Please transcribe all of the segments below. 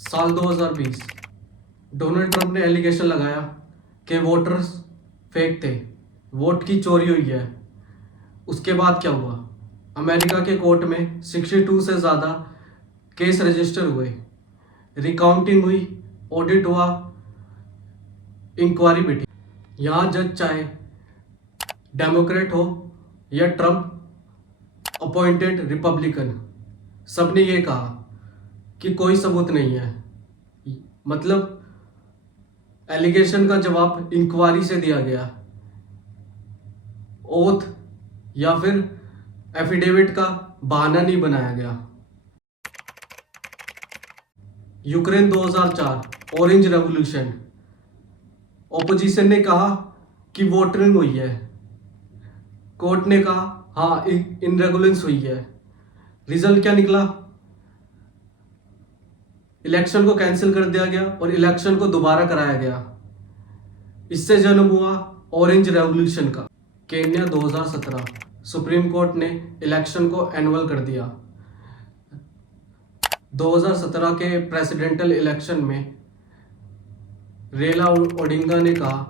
साल 2020 Donald Trump ने allegation लगाया कि वोटर्स फेक थे, वोट की चोरी हुई है। उसके बाद क्या हुआ? अमेरिका के कोर्ट में 62 से ज़्यादा केस रजिस्टर हुए, रिकाउंटिंग हुई, ऑडिट हुआ, इंक्वायरी बैठी। यहाँ जज चाहे डेमोक्रेट हो या ट्रंप अपॉइंटेड रिपब्लिकन, सबने ये कहा कि कोई सबूत नहीं है। मतलब एलिगेशन का जवाब इंक्वायरी से दिया गया, ओथ या फिर एफिडेविट का बहाना नहीं बनाया गया। यूक्रेन 2004 ऑरेंज रेवोल्यूशन, ओपोजिशन ने कहा कि वोटिंग हुई है, कोर्ट ने कहा हाँ इनरेगुलेंस हुई है। रिजल्ट क्या निकला? इलेक्शन को कैंसिल कर दिया गया और इलेक्शन को दोबारा कराया गया। इससे जन्म हुआ ऑरेंज रेवोल्यूशन का। केन्या 2017 सुप्रीम कोर्ट ने इलेक्शन को एनुअल कर दिया। 2017 के प्रेसिडेंटल इलेक्शन में रेला ओडिंगा ने कहा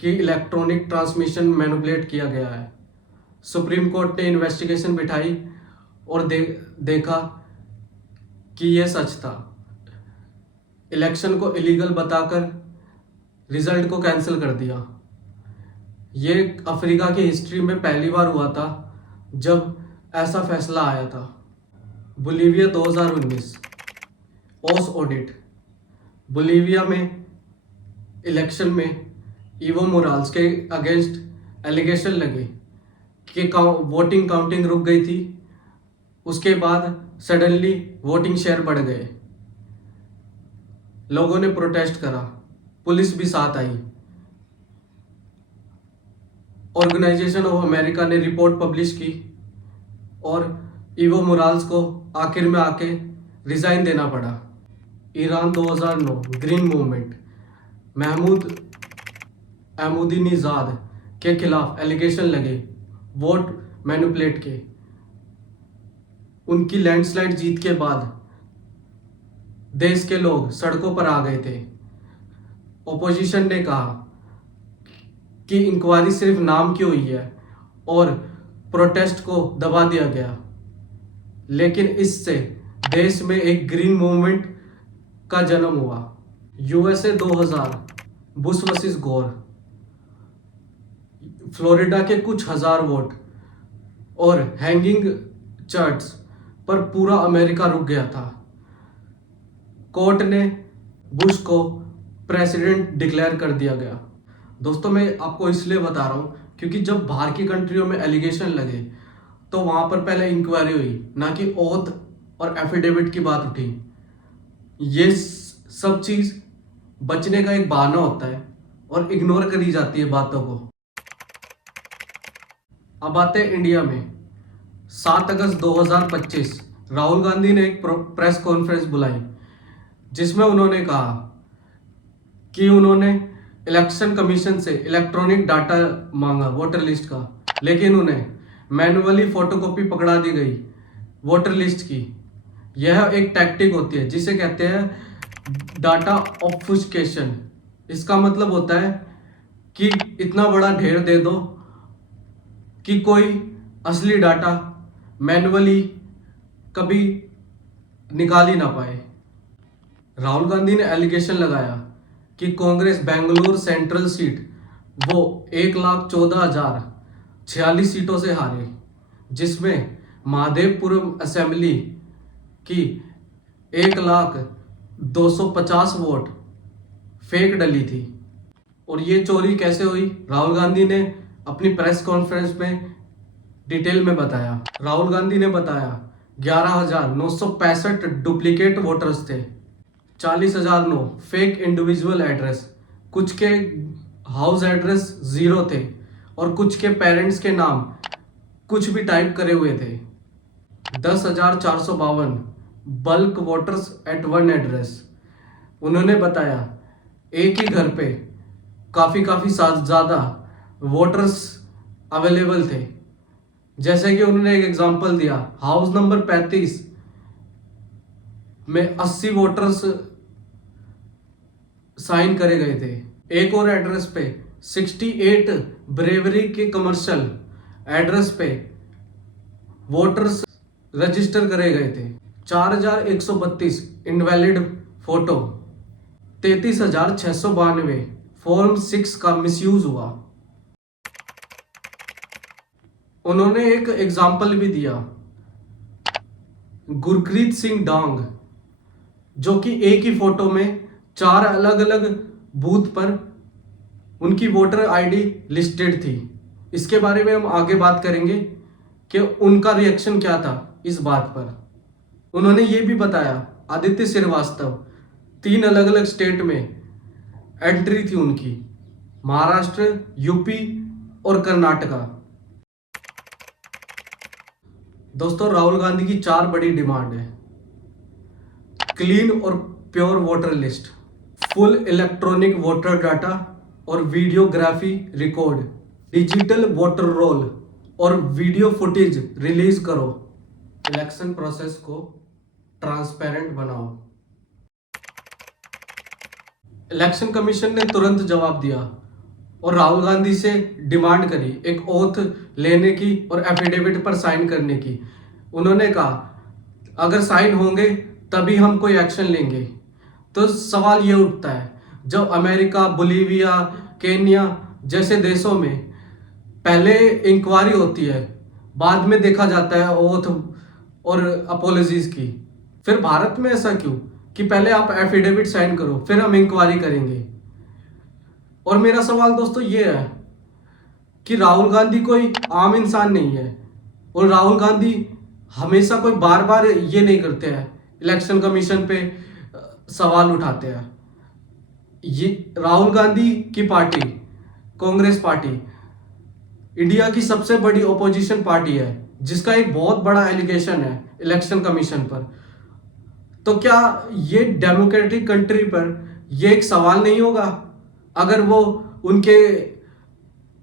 कि इलेक्ट्रॉनिक ट्रांसमिशन मैनिपुलेट किया गया है। सुप्रीम कोर्ट ने इन्वेस्टिगेशन बिठाई और देखा कि यह सच था। इलेक्शन को इलीगल बताकर रिजल्ट को कैंसिल कर दिया। ये अफ्रीका की हिस्ट्री में पहली बार हुआ था जब ऐसा फैसला आया था। बोलीविया 2019 ओस ऑडिट, बोलीविया में इलेक्शन में इवो मोराल्स के अगेंस्ट एलिगेशन लगे कि वोटिंग काउंटिंग रुक गई थी। उसके बाद सडनली वोटिंग शेयर बढ़ गए, लोगों ने प्रोटेस्ट करा, पुलिस भी साथ आई। ऑर्गेनाइजेशन ऑफ अमेरिका ने रिपोर्ट पब्लिश की और इवो मोराल्स को आखिर में आके रिजाइन देना पड़ा। Iran 2009 green movement, Mahmoud Ahmadinejad के खिलाफ एलिगेशन लगे वोट मैनिपुलेट के। उनकी लैंडस्लाइड जीत के बाद देश के लोग सड़कों पर आ गए थे। ओपोजिशन ने कहा कि इंक्वायरी सिर्फ नाम की हुई है और प्रोटेस्ट को दबा दिया गया, लेकिन इससे देश में एक ग्रीन मूवमेंट का जन्म हुआ। यूएसए 2000 बुश वर्सेस गोर, फ्लोरिडा के कुछ हजार वोट और हैंगिंग चर्च पर पूरा अमेरिका रुक गया था। कोर्ट ने बुश को प्रेसिडेंट डिक्लेयर कर दिया गया। दोस्तों, मैं आपको इसलिए बता रहा हूँ क्योंकि जब बाहर की कंट्रियों में एलिगेशन लगे तो वहाँ पर पहले इंक्वायरी हुई, ना कि ओथ और एफिडेविट की बात उठी। ये सब चीज़ बचने का एक बहाना होता है और इग्नोर करी जाती है बातों को। अब आते हैं इंडिया में। 7 अगस्त 2025 राहुल गांधी ने एक प्रेस कॉन्फ्रेंस बुलाई जिसमें उन्होंने कहा कि उन्होंने इलेक्शन कमीशन से इलेक्ट्रॉनिक डाटा मांगा वोटर लिस्ट का, लेकिन उन्हें मैन्युअली फोटोकॉपी पकड़ा दी गई वोटर लिस्ट की। यह एक टैक्टिक होती है जिसे कहते हैं डाटा ऑब्फुस्केशन। इसका मतलब होता है कि इतना बड़ा ढेर दे दो कि कोई असली डाटा मैन्युअली कभी निकाल ही ना पाए। राहुल गांधी ने एलिगेशन लगाया कि कांग्रेस बेंगलुरु सेंट्रल सीट वो 1,14,046 सीटों से हारे, जिसमें महादेवपुरम असेंबली की 1,02,50 वोट फेक डली थी। और ये चोरी कैसे हुई, राहुल गांधी ने अपनी प्रेस कॉन्फ्रेंस में डिटेल में बताया। राहुल गांधी ने बताया 11,965 डुप्लीकेट वोटर्स थे, 40,009 फेक इंडिविजुअल एड्रेस, कुछ के हाउस एड्रेस 0 थे और कुछ के पेरेंट्स के नाम कुछ भी टाइप करे हुए थे। 10,452 bulk voters at one address. उन्होंने बताया एक ही घर पे काफ़ी ज़्यादा वोटर्स अवेलेबल थे। जैसे कि उन्होंने एक एग्जांपल दिया, हाउस नंबर 35 में 80 वोटर्स साइन करे गए थे। एक और एड्रेस पे 68 ब्रेवरी के कमर्शियल एड्रेस पे वोटर्स रजिस्टर करे गए थे। 4132 इनवैलिड फोटो, 33,692 फॉर्म 6 का मिसयूज हुआ। उन्होंने एक एग्जाम्पल भी दिया, गुरप्रीत सिंह डांग, जो कि एक ही फोटो में 4 अलग अलग बूथ पर उनकी वोटर आईडी लिस्टेड थी। इसके बारे में हम आगे बात करेंगे कि उनका रिएक्शन क्या था इस बात पर। उन्होंने ये भी बताया, आदित्य श्रीवास्तव, 3 अलग अलग स्टेट में एंट्री थी उनकी, महाराष्ट्र, यूपी और कर्नाटका। दोस्तों, राहुल गांधी की 4 बड़ी डिमांड है। क्लीन और pure voter list, full electronic voter data और videography record, digital voter roll और वीडियो फुटेज रिलीज करो, इलेक्शन प्रोसेस को ट्रांसपेरेंट बनाओ। इलेक्शन कमीशन ने तुरंत जवाब दिया और राहुल गांधी से डिमांड करी एक ओथ लेने की और एफिडेविट पर साइन करने की। उन्होंने कहा अगर साइन होंगे तभी हम कोई एक्शन लेंगे। तो सवाल ये उठता है, जब अमेरिका, बोलीविया, केन्या जैसे देशों में पहले इंक्वायरी होती है, बाद में देखा जाता है ओथ और अपोलॉजीज की, फिर भारत में ऐसा क्यों कि पहले आप एफिडेविट साइन करो फिर हम इंक्वायरी करेंगे। और मेरा सवाल दोस्तों ये है कि राहुल गांधी कोई आम इंसान नहीं है और राहुल गांधी हमेशा कोई बार बार ये नहीं करते हैं, इलेक्शन कमीशन पे सवाल उठाते हैं। ये राहुल गांधी की पार्टी, कांग्रेस पार्टी, इंडिया की सबसे बड़ी ओपोजिशन पार्टी है, जिसका एक बहुत बड़ा एलिगेशन है इलेक्शन कमीशन पर। तो क्या ये डेमोक्रेटिक कंट्री पर ये एक सवाल नहीं होगा अगर वो उनके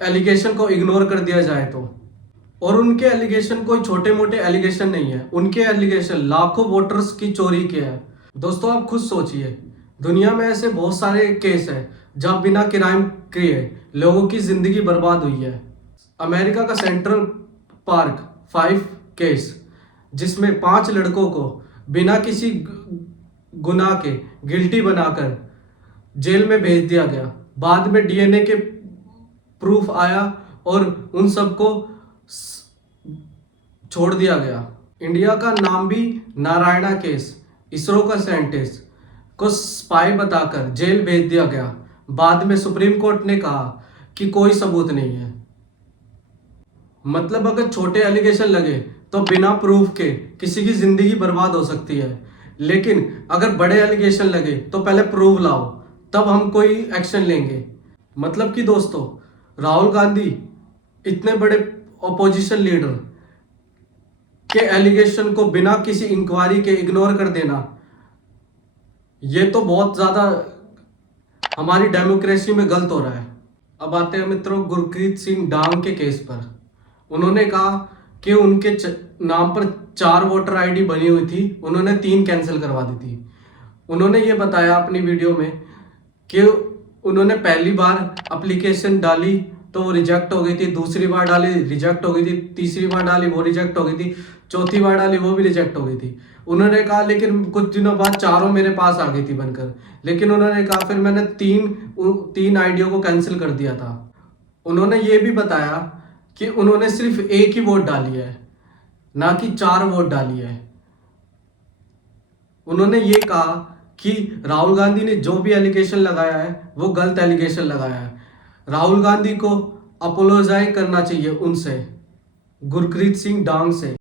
एलिगेशन को इग्नोर कर दिया जाए तो? और उनके एलिगेशन कोई छोटे मोटे एलिगेशन नहीं है, उनके एलिगेशन लाखों वोटर्स की चोरी के है। दोस्तों, आप खुद सोचिए, दुनिया में ऐसे बहुत सारे केस है जहां बिना क्राइम किए लोगों की जिंदगी बर्बाद हुई है। अमेरिका का सेंट्रल पार्क 5 केस, जिसमें 5 लड़कों को बिना किसी गुनाह के गिल्टी बनाकर जेल में भेज दिया गया। बाद में डीएनए के प्रूफ आया और उन सबको छोड़ दिया गया। इंडिया का नाम भी नारायणा केस, इसरो का साइंटिस्ट को स्पाई बताकर जेल भेज दिया गया। बाद में सुप्रीम कोर्ट ने कहा कि कोई सबूत नहीं है। मतलब अगर छोटे एलिगेशन लगे तो बिना प्रूफ के किसी की जिंदगी बर्बाद हो सकती है, लेकिन अगर बड़े एलिगेशन लगे तो पहले प्रूफ लाओ, तब हम कोई एक्शन लेंगे। मतलब कि दोस्तों, राहुल गांधी इतने बड़े ऑपोजिशन लीडर के एलिगेशन को बिना किसी इंक्वायरी के इग्नोर कर देना, ये तो बहुत ज्यादा हमारी डेमोक्रेसी में गलत हो रहा है। अब आते हैं मित्रों गुरप्रीत सिंह डांग के केस पर। उन्होंने कहा कि उनके नाम पर 4 वोटर आईडी बनी हुई थी, उन्होंने 3 कैंसिल करवा दी थी। उन्होंने ये बताया अपनी वीडियो में कि उन्होंने पहली बार एप्लीकेशन डाली तो वो रिजेक्ट हो गई थी, दूसरी बार डाली रिजेक्ट हो गई थी, तीसरी बार डाली वो रिजेक्ट हो गई थी, चौथी बार डाली वो भी रिजेक्ट हो गई थी। उन्होंने कहा लेकिन कुछ दिनों बाद चारों मेरे पास आ गई थी बनकर, लेकिन उन्होंने कहा फिर मैंने तीन आईडियों को कैंसिल कर दिया था। उन्होंने ये भी बताया कि उन्होंने सिर्फ एक ही वोट डाली है, ना कि 4 वोट डाली है। उन्होंने ये कहा कि राहुल गांधी ने जो भी एलिगेशन लगाया है वो गलत एलिगेशन लगाया है। राहुल गांधी को अपोलोजाइज करना चाहिए उनसे, गुरप्रीत सिंह डांग से।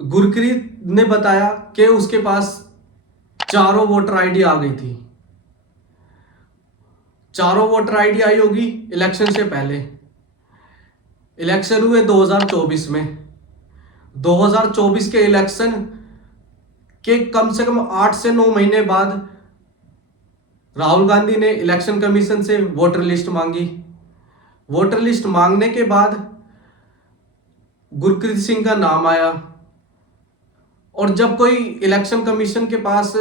गुरप्रीत ने बताया कि उसके पास चारों वोटर आईडी आ गई थी। चारों वोटर आईडी आई होगी इलेक्शन से पहले। इलेक्शन हुए 2024 में। 2024 के इलेक्शन के कम से कम 8 से 9 महीने बाद राहुल गांधी ने इलेक्शन कमीशन से वोटर लिस्ट मांगी। वोटर लिस्ट मांगने के बाद गुरप्रीत सिंह का नाम आया, और जब कोई इलेक्शन कमीशन के पास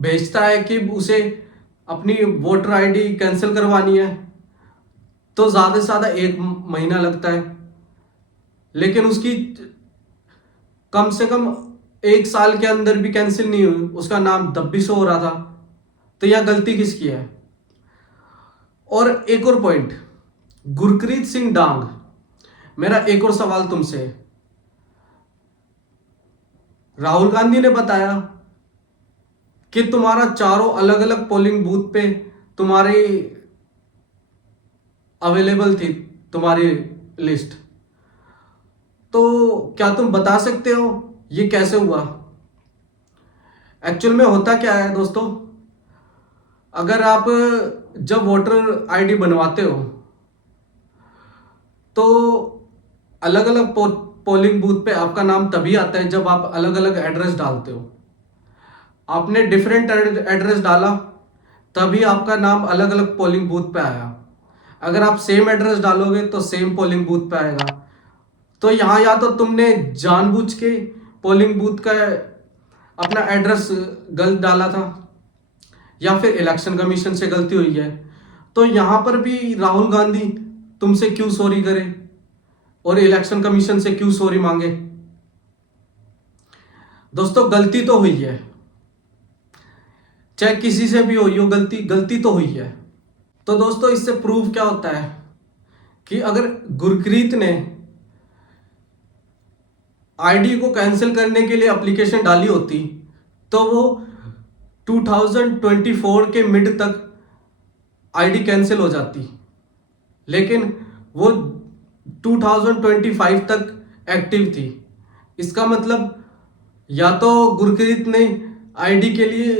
भेजता है कि उसे अपनी वोटर आईडी कैंसिल करवानी है, तो ज़्यादा से ज़्यादा 1 महीना लगता है। लेकिन उसकी कम से कम 1 साल के अंदर भी कैंसिल नहीं हुई, उसका नाम तब भी शो हो रहा था। तो यह गलती किसकी है? और एक और पॉइंट, गुरप्रीत सिंह डांग, मेरा एक और सवाल तुमसे है। राहुल गांधी ने बताया कि तुम्हारा चारों अलग अलग पोलिंग बूथ पे तुम्हारी अवेलेबल थी, तुम्हारी लिस्ट। तो क्या तुम बता सकते हो ये कैसे हुआ? एक्चुअल में होता क्या है दोस्तों, अगर आप जब वोटर आईडी बनवाते हो तो अलग अलग पोलिंग बूथ पे आपका नाम तभी आता है जब आप अलग अलग एड्रेस डालते हो। आपने डिफरेंट एड्रेस डाला तभी आपका नाम अलग अलग पोलिंग बूथ पे आया। अगर आप सेम एड्रेस डालोगे तो सेम पोलिंग बूथ पे आएगा। तो यहाँ या तो तुमने जानबूझ के पोलिंग बूथ का अपना एड्रेस गलत डाला था, या फिर इलेक्शन कमीशन से गलती हुई है। तो यहाँ पर भी राहुल गांधी तुमसे क्यों सॉरी करे और इलेक्शन कमीशन से क्यों सॉरी मांगे? दोस्तों गलती तो हुई है, चाहे किसी से भी हुई हो, गलती तो हुई है। तो दोस्तों इससे प्रूव क्या होता है कि अगर गुरप्रीत ने आईडी को कैंसिल करने के लिए एप्लीकेशन डाली होती तो वो 2024 के मिड तक आईडी कैंसिल हो जाती, लेकिन वो 2025 तक एक्टिव थी। इसका मतलब या तो गुरप्रीत ने आईडी के लिए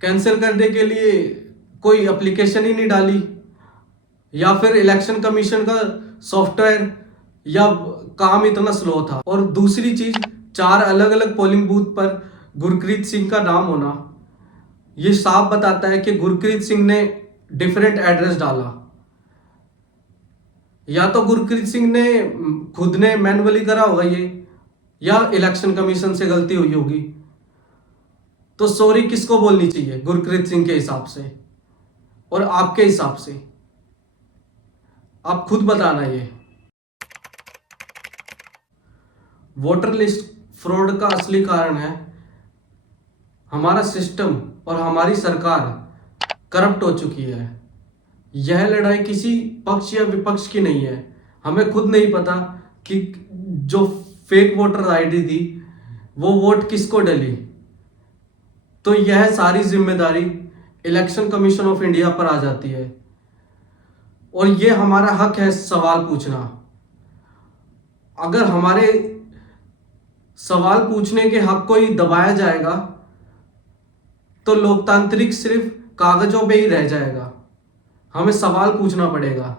कैंसिल करने के लिए कोई एप्लीकेशन ही नहीं डाली, या फिर इलेक्शन कमीशन का सॉफ्टवेयर या काम इतना स्लो था। और दूसरी चीज, 4 अलग अलग पोलिंग बूथ पर गुरप्रीत सिंह का नाम होना ये साफ बताता है कि गुरप्रीत सिंह ने डिफरेंट एड्रेस डाला। या तो गुरप्रीत सिंह ने खुद ने मैन्युअली करा होगा ये, या इलेक्शन कमीशन से गलती हुई होगी। तो सॉरी किसको बोलनी चाहिए, गुरप्रीत सिंह के हिसाब से और आपके हिसाब से? आप खुद बताना। ये वोटर लिस्ट फ्रॉड का असली कारण है हमारा सिस्टम और हमारी सरकार करप्ट हो चुकी है। यह लड़ाई किसी पक्ष या विपक्ष की नहीं है। हमें खुद नहीं पता कि जो फेक वोटर आईडी थी वो वोट किसको डली। तो यह सारी जिम्मेदारी इलेक्शन कमीशन ऑफ इंडिया पर आ जाती है, और ये हमारा हक है सवाल पूछना। अगर हमारे सवाल पूछने के हक को ही दबाया जाएगा तो लोकतांत्रिक सिर्फ कागजों पे ही रह जाएगा। हमें सवाल पूछना पड़ेगा।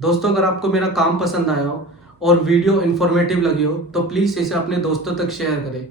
दोस्तों अगर आपको मेरा काम पसंद आया हो और वीडियो इंफॉर्मेटिव लगी हो तो प्लीज़ इसे अपने दोस्तों तक शेयर करें।